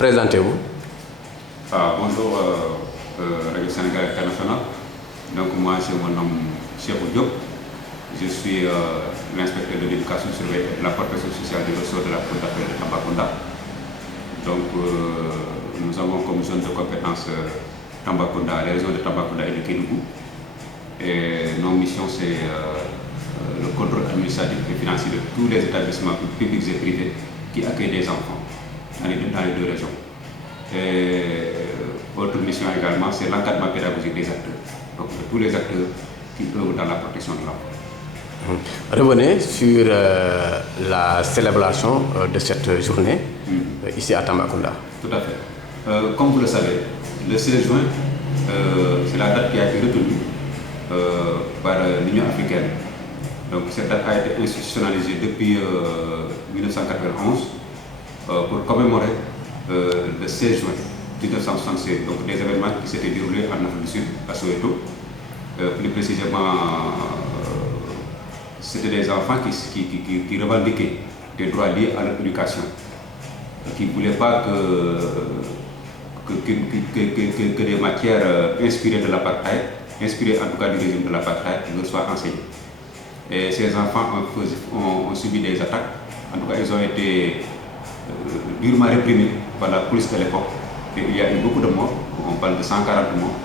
Présentez-vous. Bonjour, Radio Sénégal International. Donc moi, c'est mon nom Cheikh Diop. Je suis l'inspecteur de l'éducation surveillée et de la protection sociale du ressort de la Cour d'appel de Tambacounda. Donc nous avons comme zone de compétence Tambacounda, les régions de Tambacounda et de Kédougou. Et nos missions, c'est le contrôle administratif et financier de tous les établissements publics et privés qui accueillent des enfants dans les deux régions. Et autre mission également, c'est l'encadrement pédagogique des acteurs, donc de tous les acteurs qui œuvrent dans la protection de l'enfant. Revenez sur la célébration de cette journée ici à Tambacounda. Tout à fait. Comme vous le savez, le 16 juin, c'est la date qui a été retenue par l'Union africaine. Donc cette date a été institutionnalisée depuis 1991 pour commémorer le 16 juin 1976, donc des événements qui s'étaient déroulés en Afrique du Sud, à Soweto. Plus précisément, c'était des enfants qui revendiquaient des droits liés à leur éducation, qui ne voulaient pas que des matières inspirées de l'apartheid, inspirées en tout cas du régime de l'apartheid, leur soient enseignées. Et ces enfants ont subi des attaques, en tout cas ils ont été durement réprimés par la police de l'époque. Et il y a eu beaucoup de morts, on parle de 140 morts.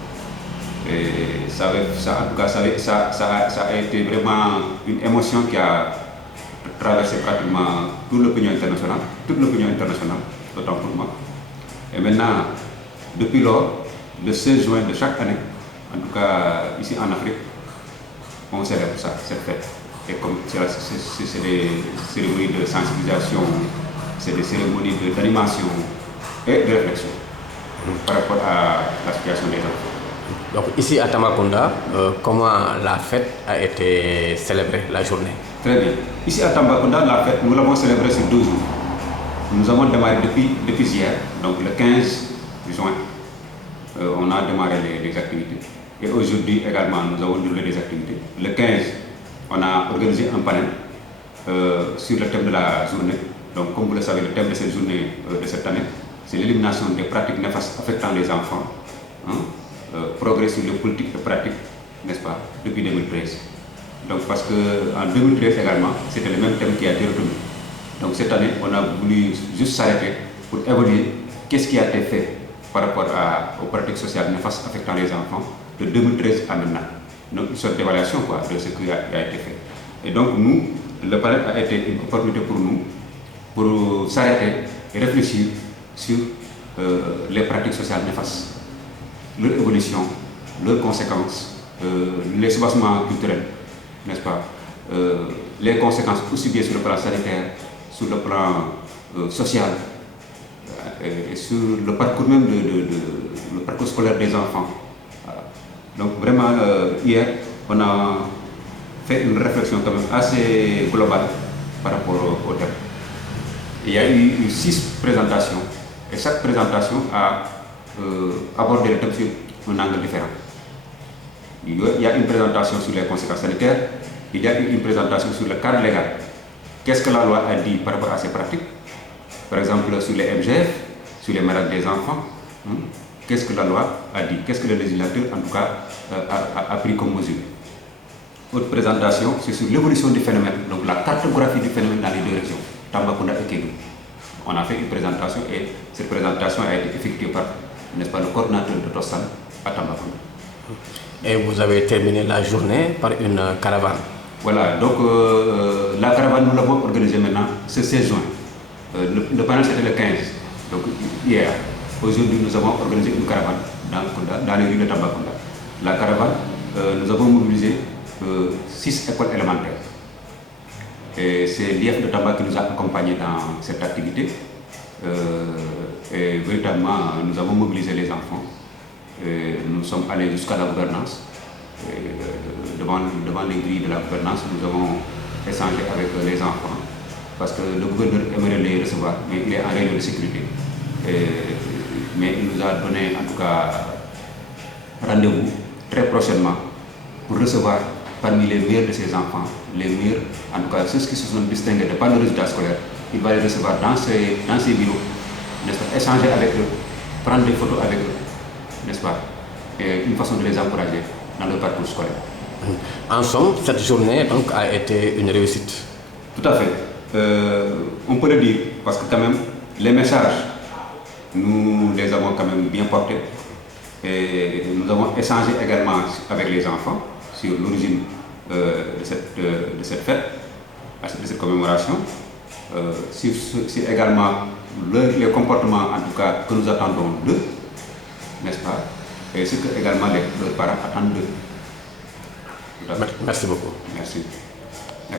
Et ça a été vraiment une émotion qui a traversé pratiquement toute l'opinion internationale, autant pour moi. Et maintenant, depuis lors, le 16 juin de chaque année, en tout cas ici en Afrique, on célèbre ça, cette fête. Et comme c'est des cérémonies de sensibilisation, c'est des cérémonies d'animation et de réflexion par rapport à la situation des enfants. Donc ici à Tambacounda, comment la fête a été célébrée, la journée? Très bien. Ici à Tambacounda, la fête, nous l'avons célébrée sur 2 jours. Nous avons démarré depuis hier, donc le 15 juin, on a démarré les activités. Et aujourd'hui également, nous avons déroulé des activités. Le 15, on a organisé un panel sur le thème de la journée. Donc comme vous le savez, le thème de cette journée, de cette année, c'est l'élimination des pratiques néfastes affectant les enfants. Progrès sur les politiques et pratiques, n'est-ce pas, depuis 2013. Donc parce qu'en 2013 également, c'était le même thème qui a été retenu. Donc cette année, on a voulu juste s'arrêter pour évaluer qu'est-ce qui a été fait par rapport aux pratiques sociales néfastes affectant les enfants de 2013 à maintenant. Donc une sorte d'évaluation de ce qui a été fait. Et donc nous, le panel a été une opportunité pour nous pour s'arrêter et réfléchir sur les pratiques sociales néfastes, leur évolution, leurs conséquences, les soubassements culturels, n'est-ce pas, les conséquences aussi bien sur le plan sanitaire, sur le plan social, et sur le parcours même le parcours scolaire des enfants. Voilà. Donc vraiment, hier, on a fait une réflexion quand même assez globale par rapport au thème. Il y a eu 6 présentations, et chaque présentation a abordé le thème sur un angle différent. Il y a une présentation sur les conséquences sanitaires, il y a une présentation sur le cadre légal. Qu'est-ce que la loi a dit par rapport à ces pratiques? Par exemple, sur les MGF, sur les malades des enfants, qu'est-ce que la loi a dit? Qu'est-ce que le législateur, en tout cas, a pris comme mesure? Autre présentation, c'est sur l'évolution du phénomène, donc la cartographie du phénomène dans les deux régions, Tambacounda et Kédougou. On a fait une présentation et cette présentation a été effectuée par, n'est-ce pas, le coordinateur de Tossan à Tambacounda. Et vous avez terminé la journée par une caravane. Voilà, donc la caravane, nous l'avons organisée maintenant ce 16 juin. Le panel c'était le 15, donc hier. Aujourd'hui, nous avons organisé une caravane dans les rues de Tambacounda. La caravane, nous avons mobilisé 6 écoles élémentaires. Et c'est l'IF de Tamba qui nous a accompagnés dans cette activité. Et véritablement, nous avons mobilisé les enfants. Et nous sommes allés jusqu'à la gouvernance. Devant les grilles de la gouvernance, nous avons échangé avec les enfants. Parce que le gouverneur aimerait les recevoir, mais il est en réunion de sécurité. Mais il nous a donné en tout cas rendez-vous très prochainement pour recevoir parmi les meilleurs de ses enfants, les meilleurs, en tout cas ceux qui se sont distingués de par le résultat scolaire. Il va les recevoir dans ses bureaux n'est-ce pas, échanger avec eux, prendre des photos avec eux, n'est-ce pas, et une façon de les encourager dans leur parcours scolaire. En somme, cette journée donc, a été une réussite. Tout à fait. On peut le dire, parce que quand même, les messages, nous les avons quand même bien portés. Et nous avons échangé également avec les enfants sur l'origine de cette fête, de cette commémoration, sur également les comportements en tout cas que nous attendons d'eux, n'est-ce pas, et ce que également leurs parents attendent d'eux. Merci beaucoup. Merci.